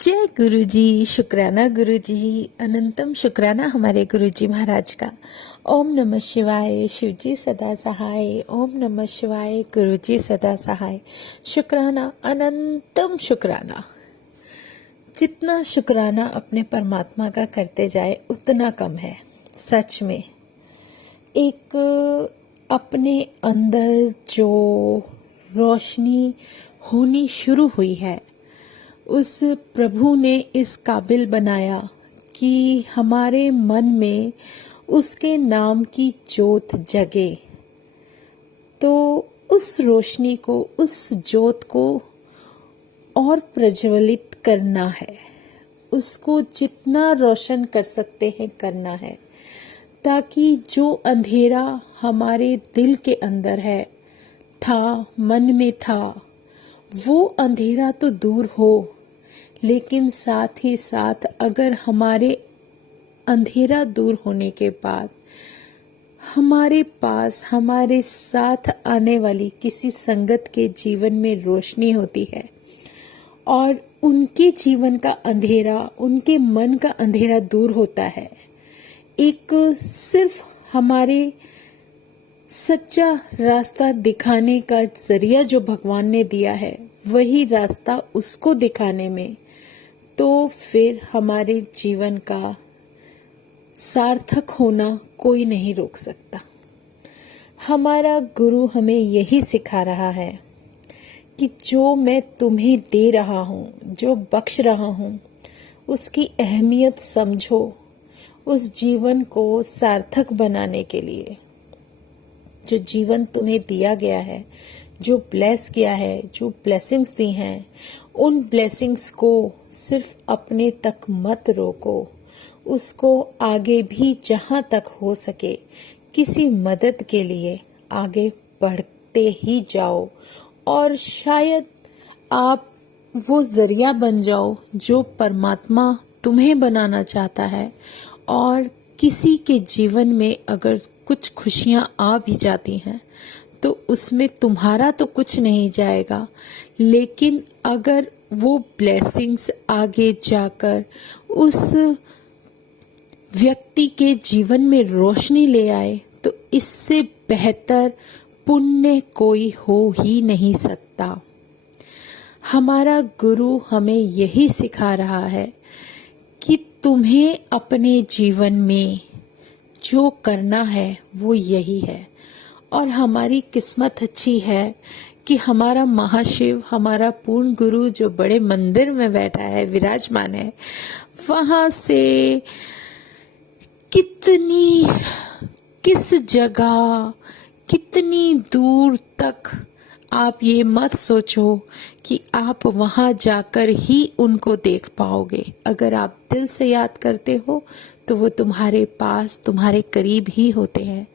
जय गुरु जी। शुक्राना गुरु जी, अनंतम शुक्राना हमारे गुरु जी महाराज का। ओम नमः शिवाय। शिव जी सदा सहाय। ओम नमः शिवाय। गुरु जी सदा सहाय। शुक्राना, अनंतम शुक्राना। जितना शुक्राना अपने परमात्मा का करते जाए उतना कम है। सच में एक अपने अंदर जो रोशनी होनी शुरू हुई है, उस प्रभु ने इस काबिल बनाया कि हमारे मन में उसके नाम की ज्योत जगे। तो उस रोशनी को, उस ज्योत को और प्रज्वलित करना है, उसको जितना रोशन कर सकते हैं करना है, ताकि जो अंधेरा हमारे दिल के अंदर है, मन में था, वो अंधेरा तो दूर हो। लेकिन साथ ही साथ अगर हमारे अंधेरा दूर होने के बाद हमारे पास हमारे साथ आने वाली किसी संगत के जीवन में रोशनी होती है और उनके जीवन का अंधेरा, उनके मन का अंधेरा दूर होता है, एक सिर्फ हमारे सच्चा रास्ता दिखाने का जरिया जो भगवान ने दिया है, वही रास्ता उसको दिखाने में, तो फिर हमारे जीवन का सार्थक होना कोई नहीं रोक सकता। हमारा गुरु हमें यही सिखा रहा है कि जो मैं तुम्हें दे रहा हूँ, जो बख्श रहा हूँ, उसकी अहमियत समझो। उस जीवन को सार्थक बनाने के लिए जो जीवन तुम्हें दिया गया है, जो ब्लेस किया है, जो ब्लेसिंग्स दी हैं, उन ब्लेसिंग्स को सिर्फ अपने तक मत रोको, उसको आगे भी जहाँ तक हो सके किसी मदद के लिए आगे बढ़ते ही जाओ। और शायद आप वो जरिया बन जाओ जो परमात्मा तुम्हें बनाना चाहता है। और किसी के जीवन में अगर कुछ खुशियाँ आ भी जाती हैं तो उसमें तुम्हारा तो कुछ नहीं जाएगा, लेकिन अगर वो ब्लेसिंग्स आगे जाकर उस व्यक्ति के जीवन में रोशनी ले आए तो इससे बेहतर पुण्य कोई हो ही नहीं सकता। हमारा गुरु हमें यही सिखा रहा है कि तुम्हें अपने जीवन में जो करना है वो यही है। और हमारी किस्मत अच्छी है कि हमारा महाशिव, हमारा पूर्ण गुरु जो बड़े मंदिर में बैठा है, विराजमान है, वहाँ से किस जगह, कितनी दूर तक आप ये मत सोचो कि आप वहाँ जाकर ही उनको देख पाओगे। अगर आप दिल से याद करते हो तो वो तुम्हारे पास, तुम्हारे करीब ही होते हैं।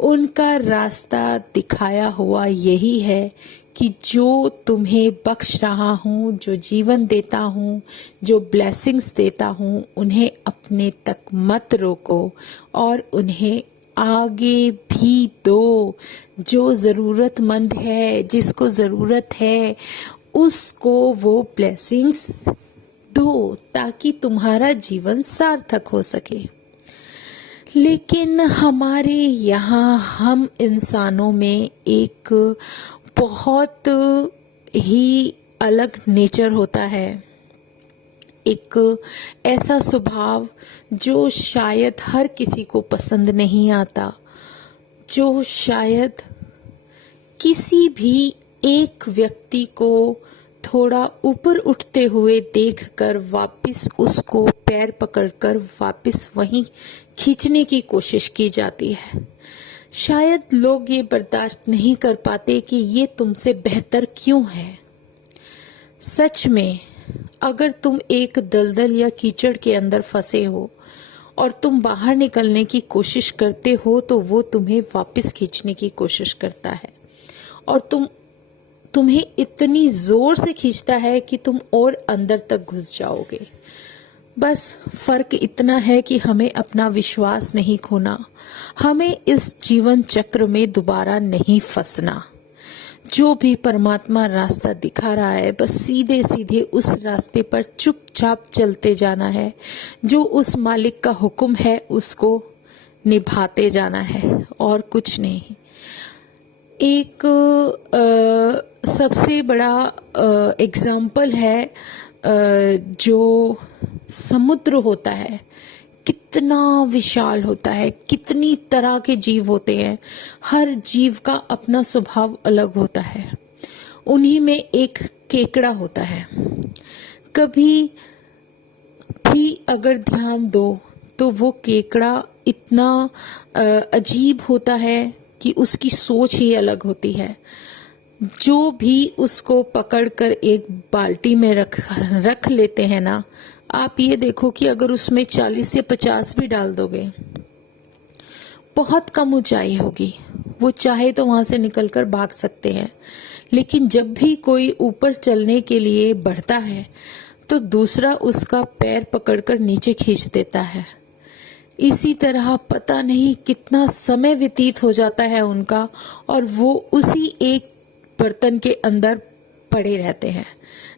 उनका रास्ता दिखाया हुआ यही है कि जो तुम्हें बख्श रहा हूँ, जो जीवन देता हूँ, जो ब्लेसिंग्स देता हूँ, उन्हें अपने तक मत रोको और उन्हें आगे भी दो। जो ज़रूरतमंद है, जिसको ज़रूरत है, उसको वो ब्लेसिंग्स दो ताकि तुम्हारा जीवन सार्थक हो सके। लेकिन हमारे यहाँ हम इंसानों में एक बहुत ही अलग नेचर होता है, एक ऐसा स्वभाव जो शायद हर किसी को पसंद नहीं आता, जो शायद किसी भी एक व्यक्ति को थोड़ा ऊपर उठते हुए देखकर वापस उसको पैर पकड़कर वापस वहीं खींचने की कोशिश की जाती है। शायद लोग ये बर्दाश्त नहीं कर पाते कि ये तुमसे बेहतर क्यों है। सच में अगर तुम एक दलदल या कीचड़ के अंदर फंसे हो और तुम बाहर निकलने की कोशिश करते हो तो वो तुम्हें वापस खींचने की कोशिश करता है और तुम्हें इतनी जोर से खींचता है कि तुम और अंदर तक घुस जाओगे। बस फर्क इतना है कि हमें अपना विश्वास नहीं खोना, हमें इस जीवन चक्र में दोबारा नहीं फंसना। जो भी परमात्मा रास्ता दिखा रहा है, बस सीधे सीधे उस रास्ते पर चुपचाप चलते जाना है। जो उस मालिक का हुक्म है उसको निभाते जाना है और कुछ नहीं। एक सबसे बड़ा एग्जाम्पल है जो समुद्र होता है, कितना विशाल होता है, कितनी तरह के जीव होते हैं, हर जीव का अपना स्वभाव अलग होता है। उन्हीं में एक केकड़ा होता है। कभी भी अगर ध्यान दो तो वो केकड़ा इतना अजीब होता है कि उसकी सोच ही अलग होती है। जो भी उसको पकड़कर एक बाल्टी में रख लेते हैं ना, आप ये देखो कि अगर उसमें 40 या 50 भी डाल दोगे, बहुत कम ऊंचाई होगी। वो चाहे तो वहां से निकलकर भाग सकते हैं, लेकिन जब भी कोई ऊपर चलने के लिए बढ़ता है तो दूसरा उसका पैर पकड़कर नीचे खींच देता है। इसी तरह पता नहीं कितना समय व्यतीत हो जाता है उनका, और वो उसी एक बर्तन के अंदर पड़े रहते हैं,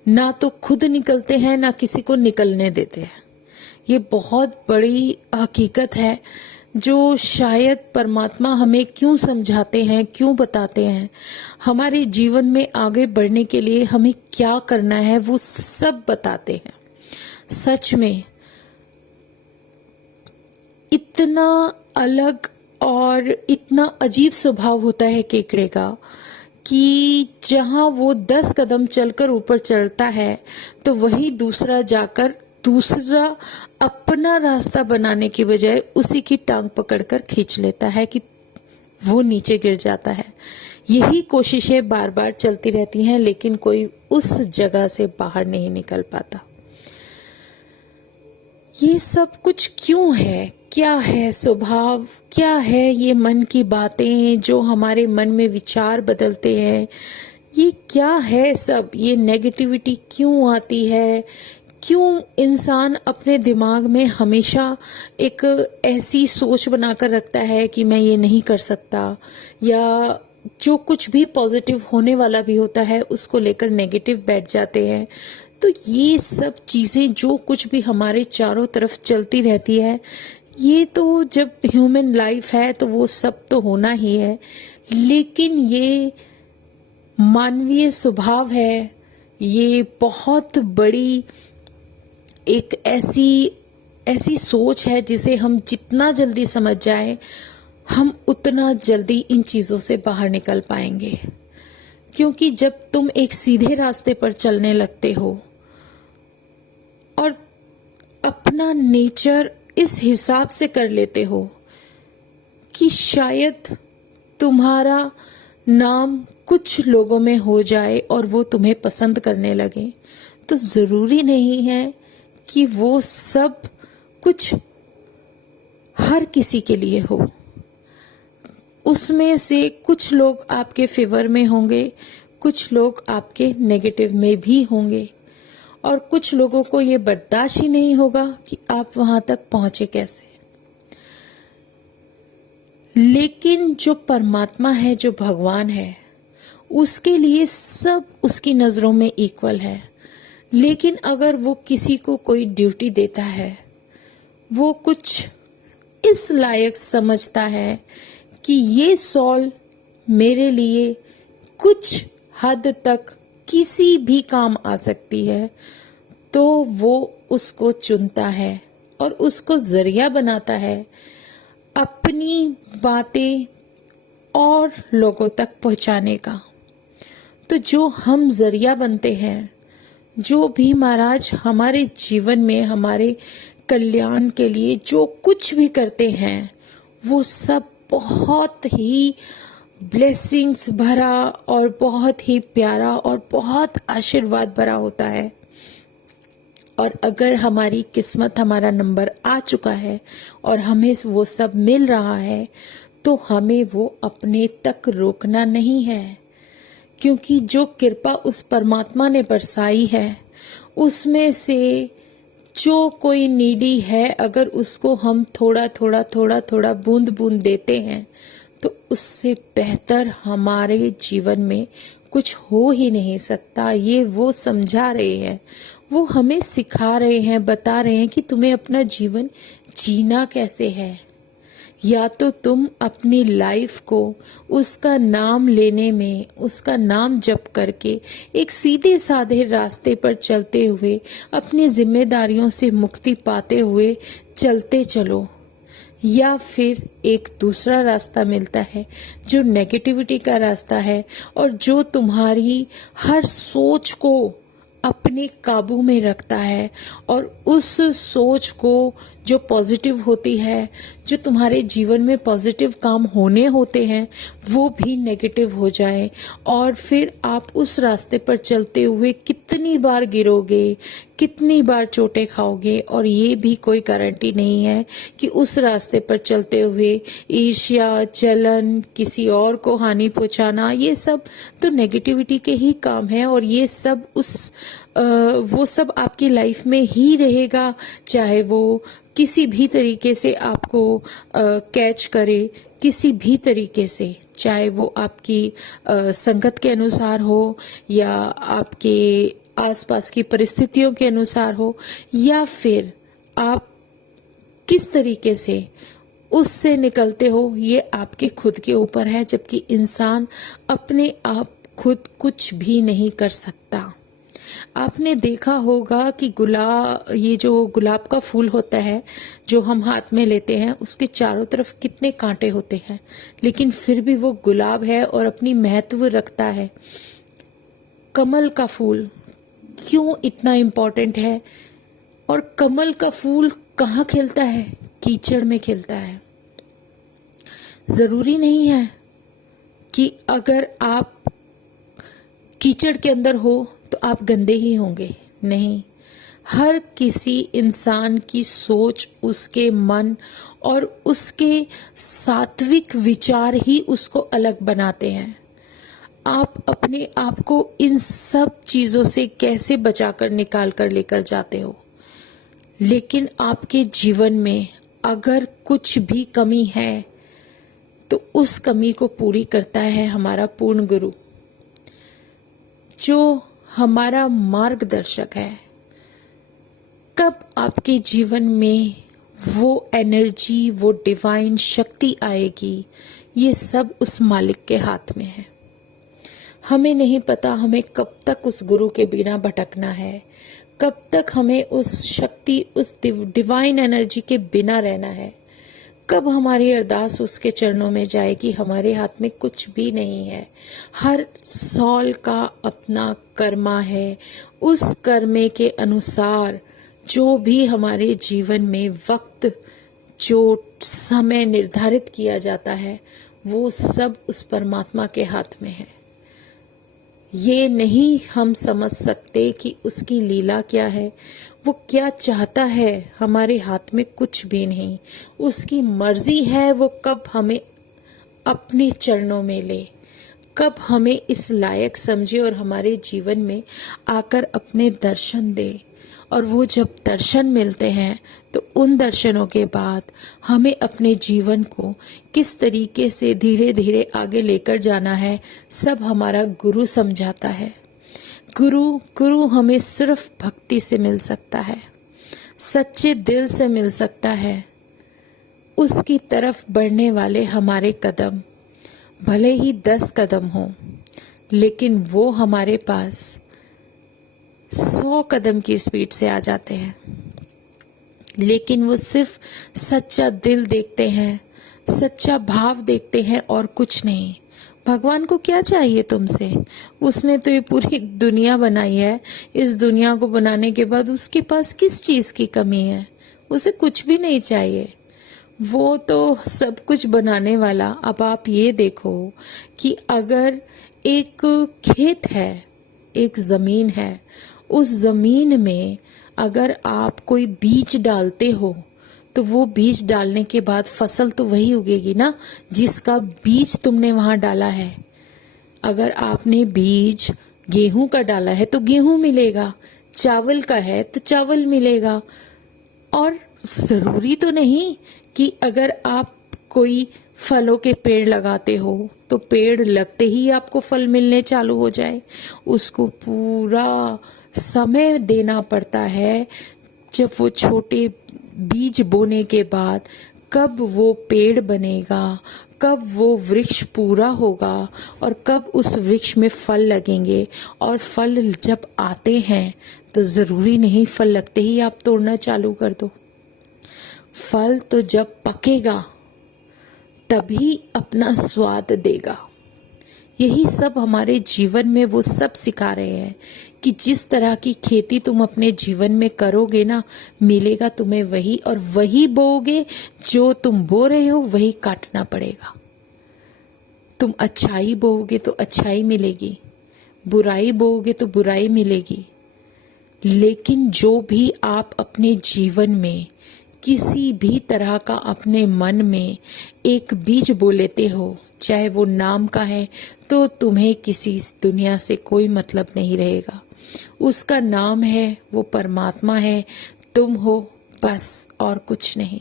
ना तो खुद निकलते हैं ना किसी को निकलने देते हैं। ये बहुत बड़ी हकीकत है जो शायद परमात्मा हमें क्यों समझाते हैं, क्यों बताते हैं। हमारे जीवन में आगे बढ़ने के लिए हमें क्या करना है वो सब बताते हैं। सच में इतना अलग और इतना अजीब स्वभाव होता है केकड़े का कि जहां वो 10 कदम चलकर ऊपर चढ़ता है तो वही दूसरा जाकर दूसरा अपना रास्ता बनाने की बजाय उसी की टांग पकड़कर खींच लेता है कि वो नीचे गिर जाता है। यही कोशिशें बार बार चलती रहती हैं, लेकिन कोई उस जगह से बाहर नहीं निकल पाता। ये सब कुछ क्यों है? क्या है स्वभाव? क्या है ये मन की बातें जो हमारे मन में विचार बदलते हैं? ये क्या है सब? ये नेगेटिविटी क्यों आती है? क्यों इंसान अपने दिमाग में हमेशा एक ऐसी सोच बनाकर रखता है कि मैं ये नहीं कर सकता, या जो कुछ भी पॉजिटिव होने वाला भी होता है उसको लेकर नेगेटिव बैठ जाते हैं। तो ये सब चीजें जो कुछ भी हमारे चारों तरफ चलती रहती है, ये तो जब ह्यूमन लाइफ है तो वो सब तो होना ही है, लेकिन ये मानवीय स्वभाव है। ये बहुत बड़ी एक ऐसी सोच है जिसे हम जितना जल्दी समझ जाएं, हम उतना जल्दी इन चीजों से बाहर निकल पाएंगे। क्योंकि जब तुम एक सीधे रास्ते पर चलने लगते हो और अपना नेचर इस हिसाब से कर लेते हो कि शायद तुम्हारा नाम कुछ लोगों में हो जाए और वो तुम्हें पसंद करने लगे, तो जरूरी नहीं है कि वो सब कुछ हर किसी के लिए हो। उसमें से कुछ लोग आपके फेवर में होंगे, कुछ लोग आपके नेगेटिव में भी होंगे, और कुछ लोगों को ये बर्दाश्त ही नहीं होगा कि आप वहां तक पहुंचे कैसे। लेकिन जो परमात्मा है, जो भगवान है, उसके लिए सब उसकी नजरों में इक्वल है। लेकिन अगर वो किसी को कोई ड्यूटी देता है, वो कुछ इस लायक समझता है कि ये सॉल मेरे लिए कुछ हद तक किसी भी काम आ सकती है, तो वो उसको चुनता है और उसको जरिया बनाता है अपनी बातें और लोगों तक पहुंचाने का। तो जो हम जरिया बनते हैं, जो भी महाराज हमारे जीवन में हमारे कल्याण के लिए जो कुछ भी करते हैं, वो सब बहुत ही ब्लेसिंग्स भरा और बहुत ही प्यारा और बहुत आशीर्वाद भरा होता है। और अगर हमारी किस्मत, हमारा नंबर आ चुका है और हमें वो सब मिल रहा है, तो हमें वो अपने तक रोकना नहीं है। क्योंकि जो कृपा उस परमात्मा ने बरसाई है, उसमें से जो कोई नीडी है, अगर उसको हम थोड़ा थोड़ा बूंद बूंद देते हैं, तो उससे बेहतर हमारे जीवन में कुछ हो ही नहीं सकता। ये वो समझा रहे हैं, वो हमें सिखा रहे हैं, बता रहे हैं कि तुम्हें अपना जीवन जीना कैसे है। या तो तुम अपनी लाइफ को उसका नाम लेने में, उसका नाम जप करके एक सीधे साधे रास्ते पर चलते हुए अपनी जिम्मेदारियों से मुक्ति पाते हुए चलते चलो, या फिर एक दूसरा रास्ता मिलता है जो नेगेटिविटी का रास्ता है और जो तुम्हारी हर सोच को अपने काबू में रखता है और उस सोच को जो पॉजिटिव होती है, जो तुम्हारे जीवन में पॉजिटिव काम होने होते हैं, वो भी नेगेटिव हो जाए और फिर आप उस रास्ते पर चलते हुए कितनी बार गिरोगे, कितनी बार चोटें खाओगे। और ये भी कोई गारंटी नहीं है कि उस रास्ते पर चलते हुए ईर्ष्या, जलन, किसी और को हानि पहुंचाना, ये सब तो नेगेटिविटी के ही काम है और ये सब वो सब आपकी लाइफ में ही रहेगा, चाहे वो किसी भी तरीके से आपको कैच करे, किसी भी तरीके से, चाहे वो आपकी संगत के अनुसार हो या आपके आसपास की परिस्थितियों के अनुसार हो, या फिर आप किस तरीके से उससे निकलते हो, ये आपके खुद के ऊपर है। जबकि इंसान अपने आप खुद कुछ भी नहीं कर सकता। आपने देखा होगा कि ये जो गुलाब का फूल होता है जो हम हाथ में लेते हैं, उसके चारों तरफ कितने कांटे होते हैं, लेकिन फिर भी वो गुलाब है और अपनी महत्व रखता है। कमल का फूल क्यों इतना इम्पोर्टेंट है? और कमल का फूल कहाँ खिलता है? कीचड़ में खिलता है। जरूरी नहीं है कि अगर आप कीचड़ के अंदर हो तो आप गंदे ही होंगे, नहीं। हर किसी इंसान की सोच, उसके मन और उसके सात्विक विचार ही उसको अलग बनाते हैं। आप अपने आप को इन सब चीजों से कैसे बचाकर निकाल कर लेकर जाते हो? लेकिन आपके जीवन में अगर कुछ भी कमी है तो उस कमी को पूरी करता है हमारा पूर्ण गुरु, जो हमारा मार्गदर्शक है। कब आपके जीवन में वो एनर्जी, वो डिवाइन शक्ति आएगी, ये सब उस मालिक के हाथ में है। हमें नहीं पता हमें कब तक उस गुरु के बिना भटकना है, कब तक हमें उस शक्ति, उस डिवाइन एनर्जी के बिना रहना है, कब हमारी अरदास उसके चरणों में जाएगी। हमारे हाथ में कुछ भी नहीं है। हर सॉल का अपना कर्मा है। उस कर्मे के अनुसार जो भी हमारे जीवन में वक्त, जो समय निर्धारित किया जाता है, वो सब उस परमात्मा के हाथ में है। ये नहीं हम समझ सकते कि उसकी लीला क्या है, वो क्या चाहता है, हमारे हाथ में कुछ भी नहीं। उसकी मर्जी है वो कब हमें अपने चरणों में ले, कब हमें इस लायक समझे और हमारे जीवन में आकर अपने दर्शन दे। और वो जब दर्शन मिलते हैं तो उन दर्शनों के बाद हमें अपने जीवन को किस तरीके से धीरे धीरे आगे लेकर जाना है, सब हमारा गुरु समझाता है। गुरु हमें सिर्फ भक्ति से मिल सकता है, सच्चे दिल से मिल सकता है। उसकी तरफ बढ़ने वाले हमारे कदम भले ही 10 कदम हों, लेकिन वो हमारे पास 100 कदम की स्पीड से आ जाते हैं। लेकिन वो सिर्फ सच्चा दिल देखते हैं, सच्चा भाव देखते हैं और कुछ नहीं। भगवान को क्या चाहिए तुमसे? उसने तो ये पूरी दुनिया बनाई है। इस दुनिया को बनाने के बाद उसके पास किस चीज की कमी है? उसे कुछ भी नहीं चाहिए। वो तो सब कुछ बनाने वाला। अब आप ये देखो कि अगर एक खेत है, एक जमीन है, उस जमीन में अगर आप कोई बीज डालते हो तो वो बीज डालने के बाद फसल तो वही उगेगी ना जिसका बीज तुमने वहां डाला है। अगर आपने बीज गेहूं का डाला है तो गेहूं मिलेगा, चावल का है तो चावल मिलेगा। और जरूरी तो नहीं कि अगर आप कोई फलों के पेड़ लगाते हो तो पेड़ लगते ही आपको फल मिलने चालू हो जाए, उसको पूरा समय देना पड़ता है। जब वो छोटे बीज बोने के बाद कब वो पेड़ बनेगा, कब वो वृक्ष पूरा होगा और कब उस वृक्ष में फल लगेंगे। और फल जब आते हैं तो ज़रूरी नहीं फल लगते ही आप तोड़ना चालू कर दो। फल तो जब पकेगा तभी अपना स्वाद देगा। यही सब हमारे जीवन में वो सब सिखा रहे हैं कि जिस तरह की खेती तुम अपने जीवन में करोगे ना, मिलेगा तुम्हें वही, और वही बोओगे जो तुम बो रहे हो वही काटना पड़ेगा। तुम अच्छाई बोओगे तो अच्छाई मिलेगी, बुराई बोओगे तो बुराई मिलेगी। लेकिन जो भी आप अपने जीवन में किसी भी तरह का अपने मन में एक बीज बो लेते हो, चाहे वो नाम का है, तो तुम्हें किसी दुनिया से कोई मतलब नहीं रहेगा। उसका नाम है, वो परमात्मा है, तुम हो, बस और कुछ नहीं।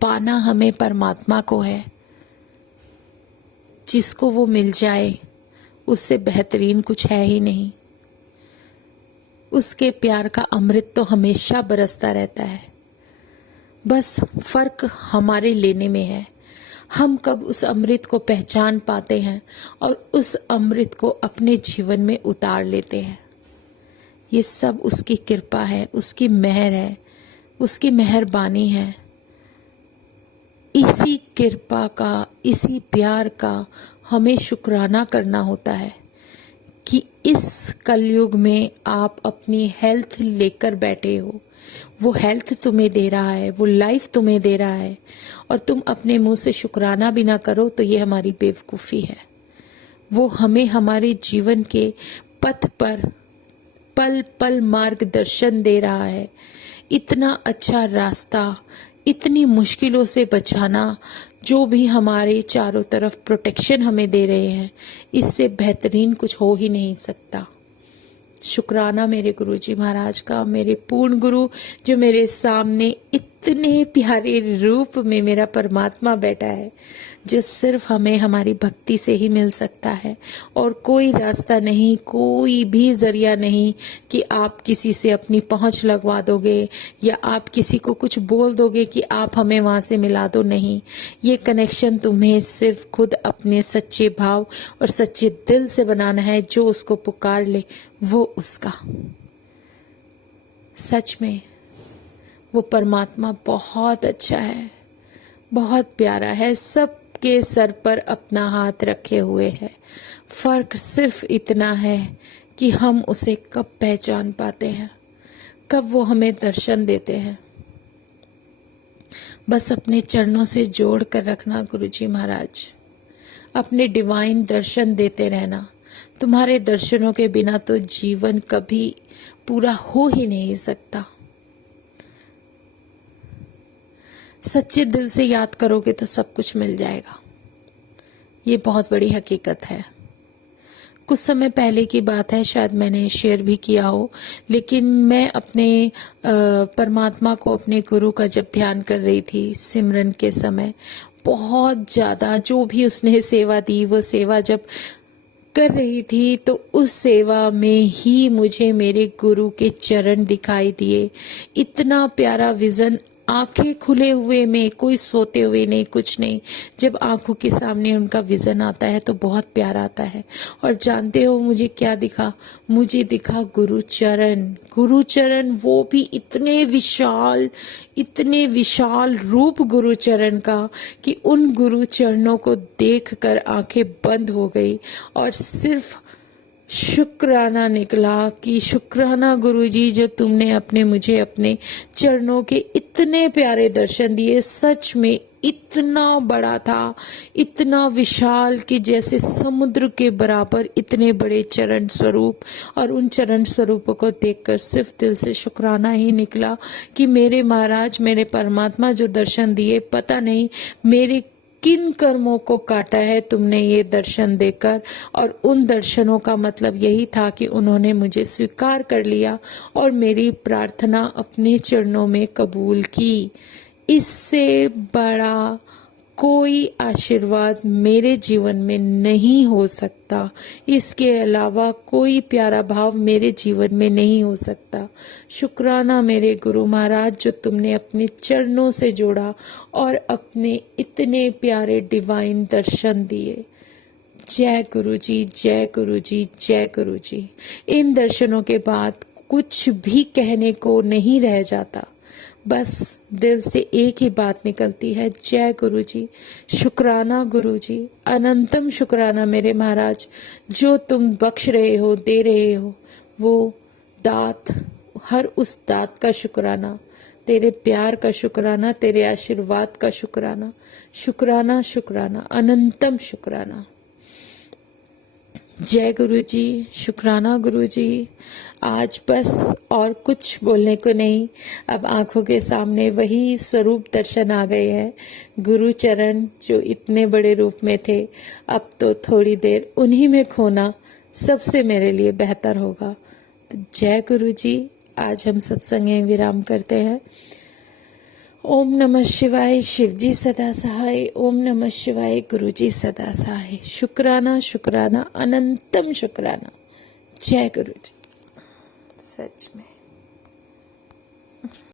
पाना हमें परमात्मा को है। जिसको वो मिल जाए उससे बेहतरीन कुछ है ही नहीं। उसके प्यार का अमृत तो हमेशा बरसता रहता है। बस फर्क हमारे लेने में है। हम कब उस अमृत को पहचान पाते हैं और उस अमृत को अपने जीवन में उतार लेते हैं। ये सब उसकी कृपा है, उसकी मेहर है, उसकी मेहरबानी है। इसी कृपा का, इसी प्यार का हमें शुक्राना करना होता है कि इस कलयुग में आप अपनी हेल्थ लेकर बैठे हो। वो हेल्थ तुम्हें दे रहा है, वो लाइफ तुम्हें दे रहा है, और तुम अपने मुंह से शुक्राना भी ना करो तो ये हमारी बेवकूफ़ी है। वो हमें हमारे जीवन के पथ पर पल पल मार्गदर्शन दे रहा है। इतना अच्छा रास्ता, इतनी मुश्किलों से बचाना, जो भी हमारे चारों तरफ प्रोटेक्शन हमें दे रहे हैं, इससे बेहतरीन कुछ हो ही नहीं सकता। शुक्राना मेरे गुरुजी महाराज का, मेरे पूर्ण गुरु जो मेरे सामने इतने प्यारे रूप में मेरा परमात्मा बैठा है, जो सिर्फ हमें हमारी भक्ति से ही मिल सकता है। और कोई रास्ता नहीं, कोई भी जरिया नहीं कि आप किसी से अपनी पहुंच लगवा दोगे या आप किसी को कुछ बोल दोगे कि आप हमें वहां से मिला दो। नहीं, ये कनेक्शन तुम्हें सिर्फ खुद अपने सच्चे भाव और सच्चे दिल से बनाना है। जो उसको पुकार ले वो उसका। सच में वो परमात्मा बहुत अच्छा है, बहुत प्यारा है, सबके सर पर अपना हाथ रखे हुए है। फर्क सिर्फ इतना है कि हम उसे कब पहचान पाते हैं, कब वो हमें दर्शन देते हैं। बस अपने चरणों से जोड़ कर रखना गुरुजी महाराज, अपने डिवाइन दर्शन देते रहना। तुम्हारे दर्शनों के बिना तो जीवन कभी पूरा हो ही नहीं सकता। सच्चे दिल से याद करोगे तो सब कुछ मिल जाएगा। ये बहुत बड़ी हकीकत है। कुछ समय पहले की बात है, शायद मैंने शेयर भी किया हो, लेकिन मैं अपने परमात्मा को, अपने गुरु का जब ध्यान कर रही थी सिमरन के समय, बहुत ज़्यादा जो भी उसने सेवा दी, वो सेवा जब कर रही थी तो उस सेवा में ही मुझे मेरे गुरु के चरण दिखाई दिए। इतना प्यारा विजन, आंखें खुले हुए में, कोई सोते हुए नहीं, कुछ नहीं। जब आंखों के सामने उनका विजन आता है तो बहुत प्यार आता है। और जानते हो मुझे क्या दिखा? मुझे दिखा गुरुचरण। गुरुचरण, वो भी इतने विशाल रूप गुरुचरण का कि उन गुरुचरणों को देखकर आंखें बंद हो गई और सिर्फ शुक्राना निकला कि शुक्राना गुरुजी, जो तुमने मुझे अपने चरणों के इतने प्यारे दर्शन दिए। सच में इतना बड़ा था, इतना विशाल कि जैसे समुद्र के बराबर इतने बड़े चरण स्वरूप। और उन चरण स्वरूपों को देखकर सिर्फ दिल से शुक्राना ही निकला कि मेरे महाराज, मेरे परमात्मा जो दर्शन दिए, पता नहीं मेरे किन कर्मों को काटा है तुमने ये दर्शन देकर। और उन दर्शनों का मतलब यही था कि उन्होंने मुझे स्वीकार कर लिया और मेरी प्रार्थना अपने चरणों में कबूल की। इससे बड़ा कोई आशीर्वाद मेरे जीवन में नहीं हो सकता। इसके अलावा कोई प्यारा भाव मेरे जीवन में नहीं हो सकता। शुक्राना मेरे गुरु महाराज, जो तुमने अपने चरणों से जोड़ा और अपने इतने प्यारे डिवाइन दर्शन दिए। जय गुरु जी, जय गुरु जी, जय गुरु जी। इन दर्शनों के बाद कुछ भी कहने को नहीं रह जाता, बस दिल से एक ही बात निकलती है, जय गुरु जी। शुक्राना गुरु जी, अनंतम शुक्राना मेरे महाराज, जो तुम बख्श रहे हो, दे रहे हो, वो दात, हर उस दात का शुक्राना, तेरे प्यार का शुक्राना, तेरे आशीर्वाद का शुक्राना, शुक्राना शुक्राना, अनंतम शुक्राना। जय गुरु जी, शुक्राना गुरु जी। आज बस और कुछ बोलने को नहीं, अब आंखों के सामने वही स्वरूप दर्शन आ गए हैं। गुरु चरण जो इतने बड़े रूप में थे, अब तो थोड़ी देर उन्हीं में खोना सबसे मेरे लिए बेहतर होगा। तो जय गुरु जी, आज हम सत्संग में विराम करते हैं। ओम नमः शिवाय, शिव जी सदा सहाय। ओम नमः शिवाय, गुरु जी सदा सहाय। शुक्राना शुक्राना, अनंतम शुक्राना। जय गुरु जी। सच में